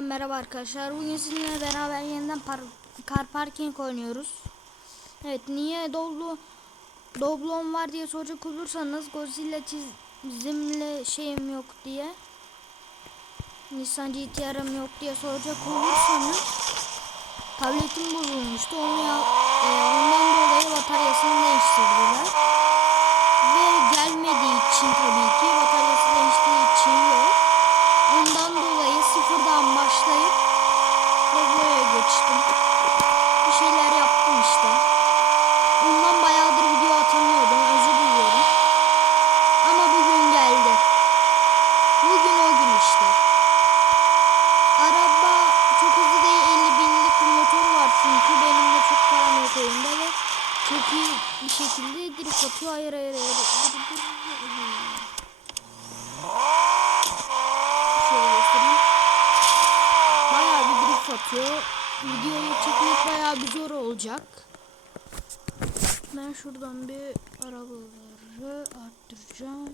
Merhaba arkadaşlar. Bugün sizinle beraber yeniden par kar parking oynuyoruz. Evet niye Doblo Doblon var diye soracak olursanız Godzilla çizimli şeyim yok diye Nissan GTR'ım yok diye soracak olursanız tabletim bozulmuştu. Onu ya, e, ondan dolayı bataryasını değiştirdiler. Ve gelmediği için tabii ki bataryası değiştiği için yok. Ondan dolayı sıfırdan başlayıp Doblo'ya geçtim. Bir şeyler yaptım işte. Ondan bayağıdır video atamıyordum. Özür diliyorum. Ama bugün geldi. Bugün o gün işte. Araba çok hızlı değil 50 binlik bir motor var çünkü benim de çok param yok oyunda ve çok iyi bir şekilde drift atıyor. Hayır hayır hayır. Dur, dur, dur. Şöyle göstereyim. Bayağı bir drift atıyor. Videoyu çekmek bayağı bir zor olacak. Ben şuradan bir arabaları arttıracağım.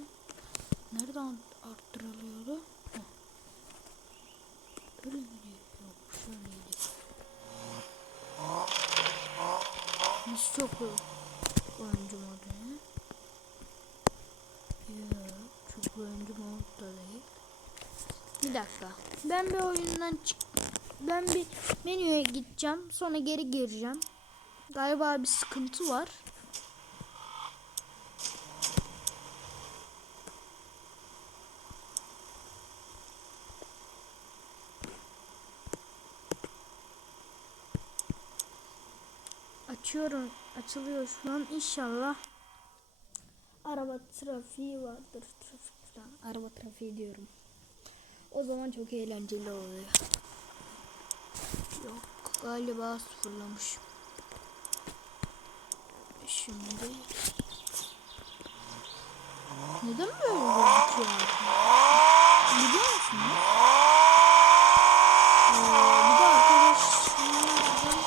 Nereden arttırılıyordu? Heh. Böyle miydi? Yok şöyleydi. Biz çok oyuncu modu ne? Yok çok oyuncu mod da değil. Bir dakika. Ben bir oyundan çık ben bir menüye gideceğim. Sonra geri gireceğim. Galiba bir sıkıntı var. Açılıyor şu an. İnşallah araba trafiği vardır. Trafik falan. Araba trafiği diyorum. O zaman çok eğlenceli oluyor. Yok galiba sıfırlamış. Şimdi neden böyle gözüküyor? Biliyor musunuz? Ee, bir de arkadaşlardan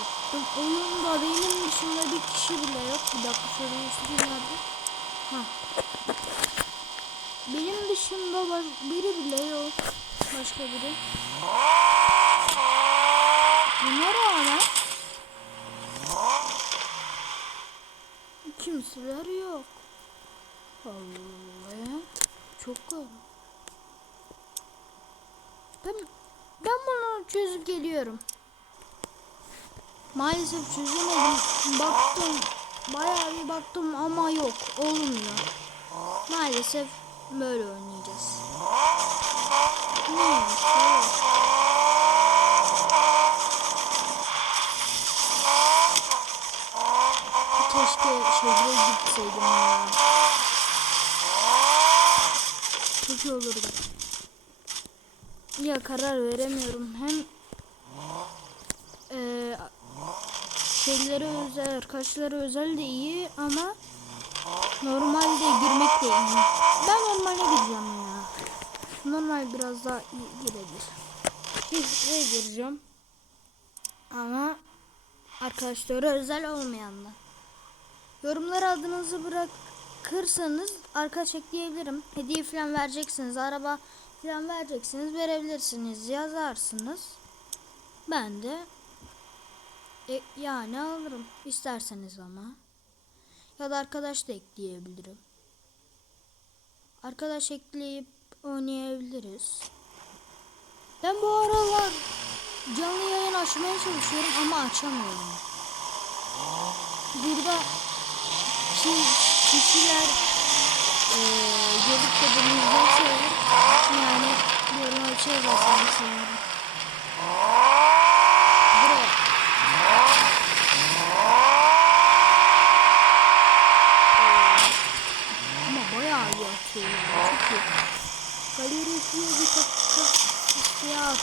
attım. Oyunda benim kişi bile yok. Bir dakika şöyle göstereyim nerede? Ha. Benim dışında baş- biri bile yok. Başka biri. Buna rağmen kimseler yok. Allah çok garip. Ben, ben bunu çözüp geliyorum. Maalesef çözemedim. Baktım. Bayağı bir baktım ama yok. Olmuyor. Maalesef böyle oynayacağız. Neymiş? Evet. Keşke şehre gitseydim ya. Çok iyi olurdu. Ya karar veremiyorum. Hem eee şeylere özel, arkadaşlara özel de iyi ama normalde girmek de iyi. Ben normale gireceğim ya. Normal biraz daha iyi girebilir. Şifre gireceğim. Ama arkadaşlara özel olmayanla. Yorumlara adınızı bırakırsanız arkadaş ekleyebilirim. Hediye falan vereceksiniz. Araba falan vereceksiniz. Verebilirsiniz. Yazarsınız. Ben de e, yani alırım. isterseniz ama. Ya da arkadaş da ekleyebilirim. Arkadaş ekleyip oynayabiliriz. Ben bu aralar canlı yayın açmaya çalışıyorum ama açamıyorum. Burada ki- kişiler eee gelip de beni izlerse yani yorum açıyorlar sana sanırım. Buraya. Ama bayağı iyi atıyor ya. Kalorisiye bir takı hissiyat.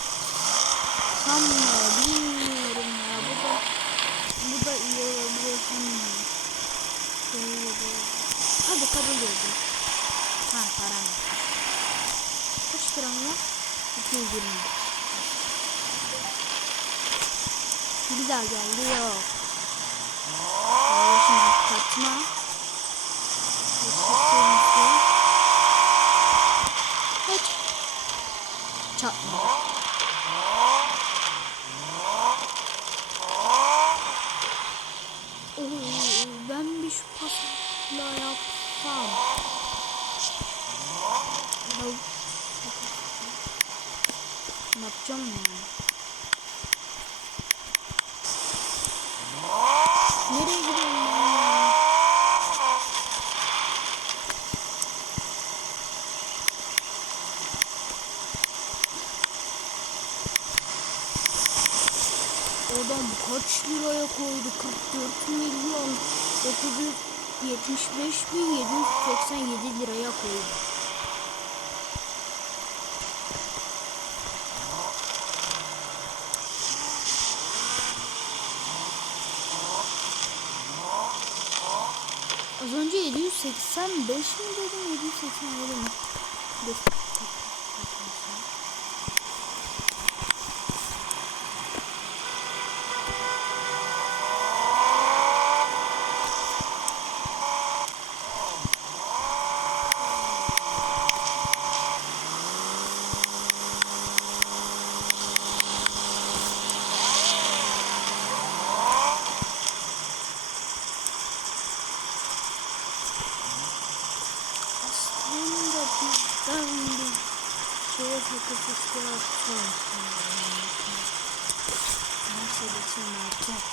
Sanmıyor. Bilmiyorum ya. Bu da bu da iyi olabilir. Sanmıyorum. Böyle. Hadi kabul edin. Ha param. Kaç gram var? 220. Bir daha geldi yok. Kardeşim kaçma. Kaç. Çatma. Oo, ben bir şu pasla yapsam. Ya, Ne yapacağım ya? Nereye gidiyorum ya? Adam kaç liraya koydu? 44 milyon 975 bin 787 liraya koydu. Az önce 785 mi dedim 787 mi? Dur. Nasıl geçeyim artık?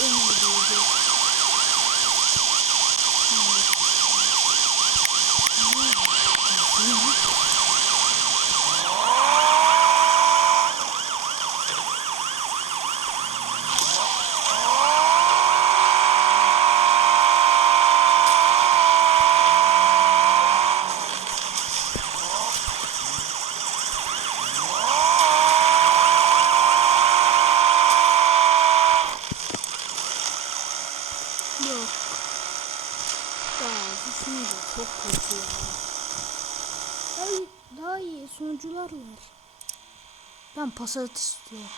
Acaba o neredeydi? Yok. Sunucu çok kötü ya. Hayır, daha iyi sunucular var. Ben Passat istiyorum.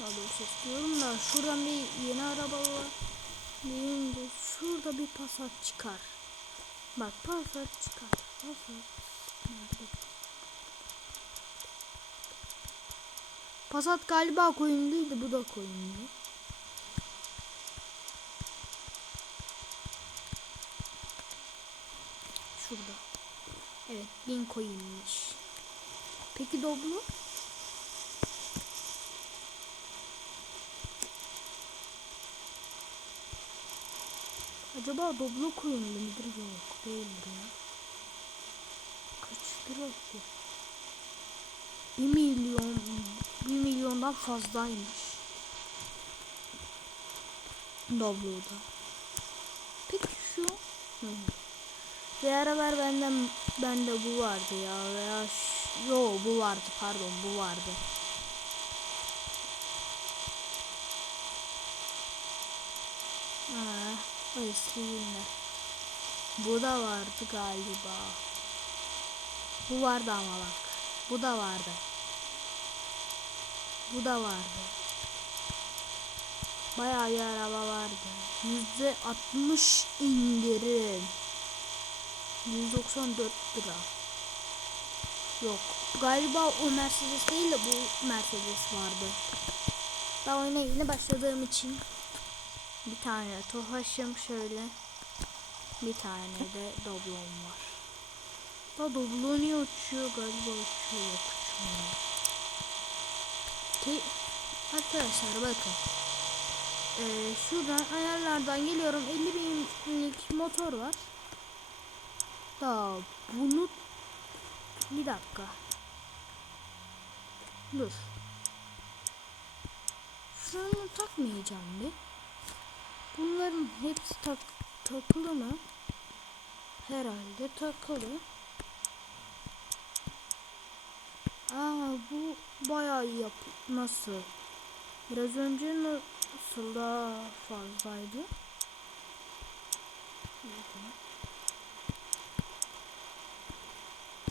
Daha doğrusu istiyorum da şuradan bir yeni araba var. Deyince şurada bir Passat çıkar. Bak Passat çıkar. Passat. Passat galiba koyunluydu bu da koyunlu. Şurada. Evet bin coinmiş. Peki Doblo? Acaba Doblo coinli midir? Yok değildir ya. Kaç Bir dakika. 1 milyon 1 milyondan fazlaymış. Doblo'da. Peki şu Hı. Bir aralar benden bende bu vardı ya veya yo bu vardı pardon bu vardı. Ha, o eski günler. Bu da vardı galiba. Bu vardı ama bak. Bu da vardı. Bu da vardı. Bayağı bir araba vardı. Yüzde 60 indirim. 194 lira. Yok. Galiba o Mercedes değil de bu Mercedes vardı. Ben oyuna yeni başladığım için bir tane Tofaş'ım şöyle. Bir tane de doblon var. Da doblon niye uçuyor? Galiba uçuyor. Yok uçmuyor. Ki arkadaşlar bakın. Ee, şuradan ayarlardan geliyorum. 50 binlik motor var. Da bunu bir dakika. Dur. Şunu takmayacağım bir. Bunların hepsi tak takılı mı? Herhalde takılı. Aa bu bayağı iyi yap. Nasıl? Biraz önce nasıl daha fazlaydı?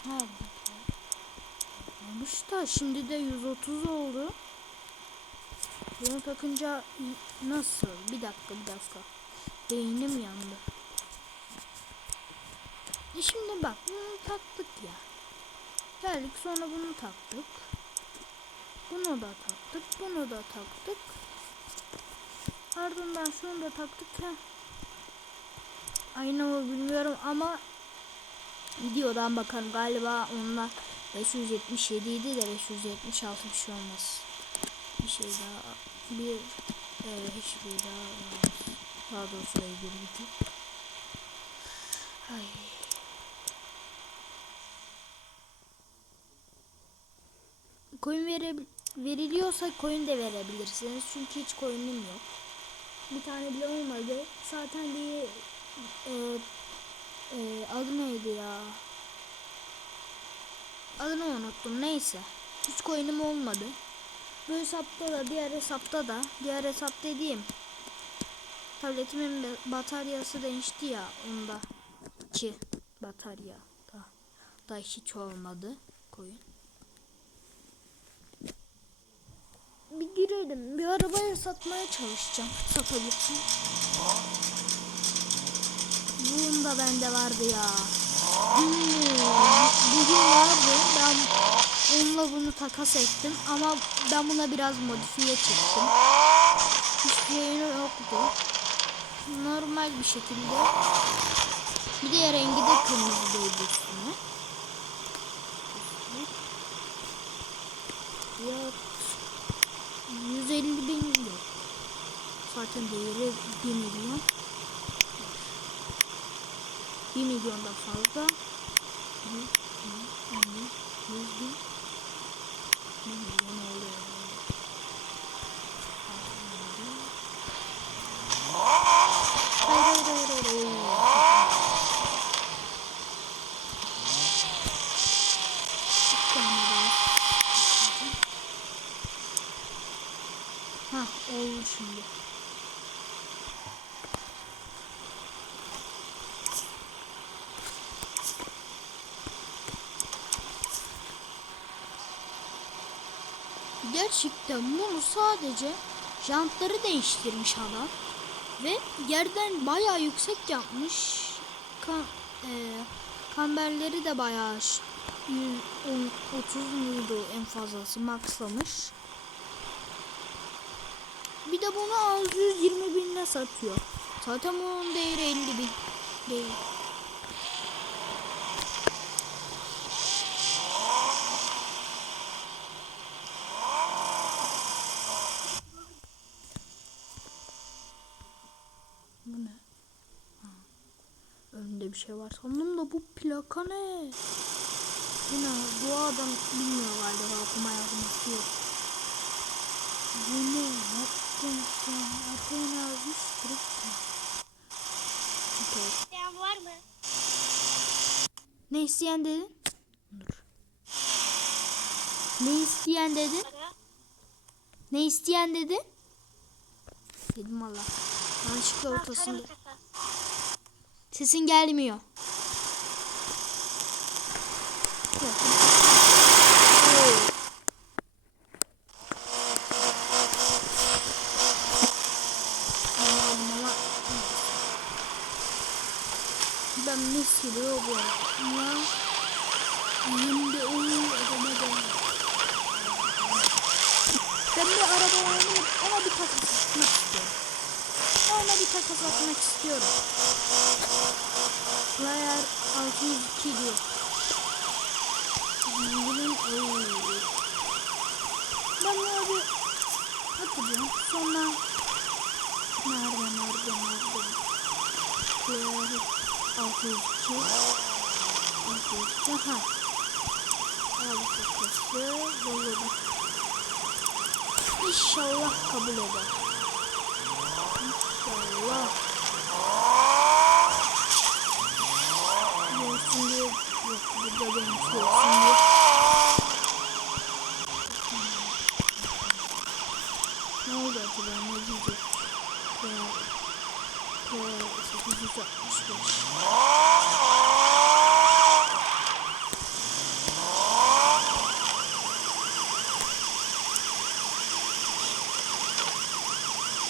Ha Olmuş da şimdi de 130 oldu. Bunu takınca nasıl? Bir dakika bir dakika. Beynim yandı. E şimdi bak bunu taktık ya. Geldik sonra bunu taktık. Bunu da taktık. Bunu da taktık. Ardından şunu da taktık. Heh. Aynı mı bilmiyorum ama videodan bakalım galiba onunla 577 idi de 576 bir şey olmaz. Bir şey daha bir e, hiçbir daha olmaz. Daha doğrusu bir video. Ay. Coin vere, veriliyorsa coin de verebilirsiniz. Çünkü hiç coin'im yok. Bir tane bile olmadı. Zaten bir e, e, adı neydi ya? Adını unuttum. Neyse. Hiç coin'im olmadı. Bu hesapta da diğer hesapta da diğer hesap dediğim tabletimin bataryası değişti ya onda ki batarya da, da hiç olmadı koyun. Bir girelim. Bir arabaya satmaya çalışacağım. Satabilirim. Bunun da bende vardı ya. Hmm, bugün vardı. Ben onunla bunu takas ettim ama ben buna biraz modifiye çektim. Hiçbir şeyi yoktu. Normal bir şekilde. Bir de rengi de kırmızıydı üstüne. Fiyat 150 bin yok. Zaten değeri 1 milyon. 1 milyondan fazla. 100 bin, 50, 100 bin. 1 milyon oluyor. Hayır hayır hayır hayır. Bir tane daha. Ha oldu şimdi. Gerçekten bunu sadece jantları değiştirmiş adam ve yerden bayağı yüksek yapmış. Kan, e, kamberleri de 110, 30 muydu en fazlası maxlamış. Bir de bunu 620 binle satıyor. Zaten bunun değeri 50 bin değil. Bu ne? Önünde bir şey var sandım da bu plaka ne? Yine bu adam bilmiyor galiba okuma yazması yok. Bu ne? Yaptın sen? Yazmış. Kırık. Okay. Var mı? Ne isteyen dedin? Dur. Ne isteyen dedin? Ne isteyen dedin? Dedim valla. Yanlışlıkla ortasında. Sesin gelmiyor. Ben mis gibi o bu arada. Ya. Şimdi o adama dön. Ben bir araba oynayıp ona bir takas atmak istiyorum. Ona bir takas atmak istiyorum. Player 602 diyor. Bunun ooo. Ben bunu bir atacağım. Sonra nerede nerede nerede? Player 602 602 ha. Abi takası yolladım. İnşallah kabul eder. İnşallah. Görsün diye yok burada benim görsün diye. Ne oldu acaba ne diyecek? P P 865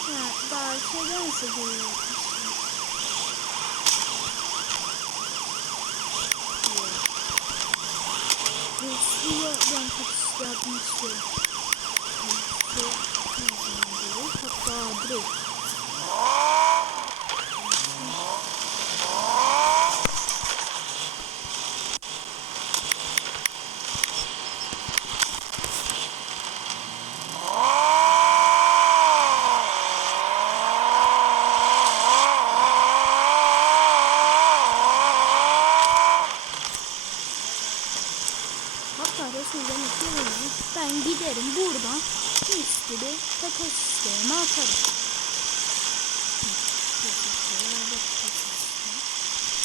Ya daha şeyden seviyorum. Hırsıya ben taksi yapmak istiyorum. Hırsı ne zaman gelir? Hatta direkt. Hatta resmi demek yerine ben giderim buradan mis gibi takas sistemi atarım.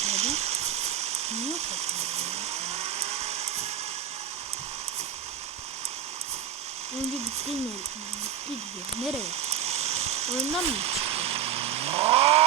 Neden? Niye takılıyor? Önce gitti mi? Gitti diyor. Nereye? Oyundan mı çıktı?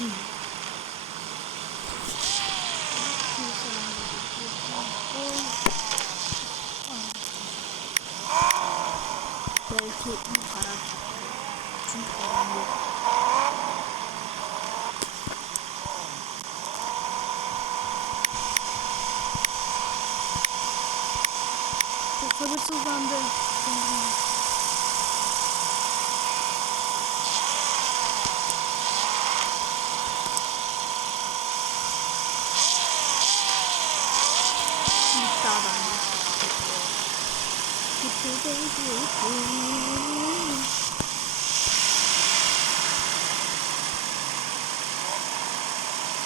Mm-hmm.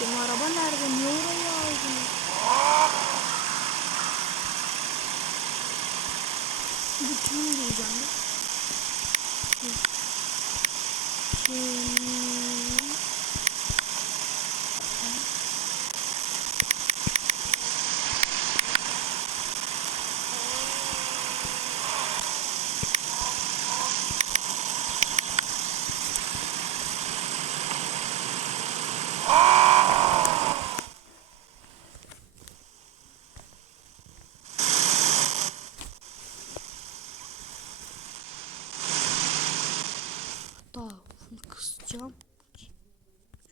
Benim araba nerede? Niye oraya aldınız? Bütün diyeceğim de. Hmm.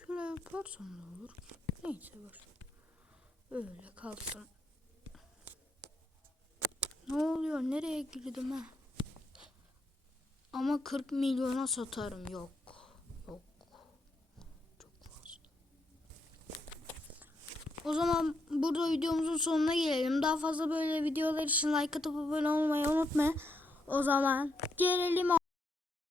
Şöyle ne olur? Neyse boş. Öyle kalsın. Ne oluyor? Nereye girdim ha? Ama 40 milyona satarım. Yok. Yok. Çok fazla. O zaman burada videomuzun sonuna gelelim. Daha fazla böyle videolar için like atıp abone olmayı unutmayın. O zaman gelelim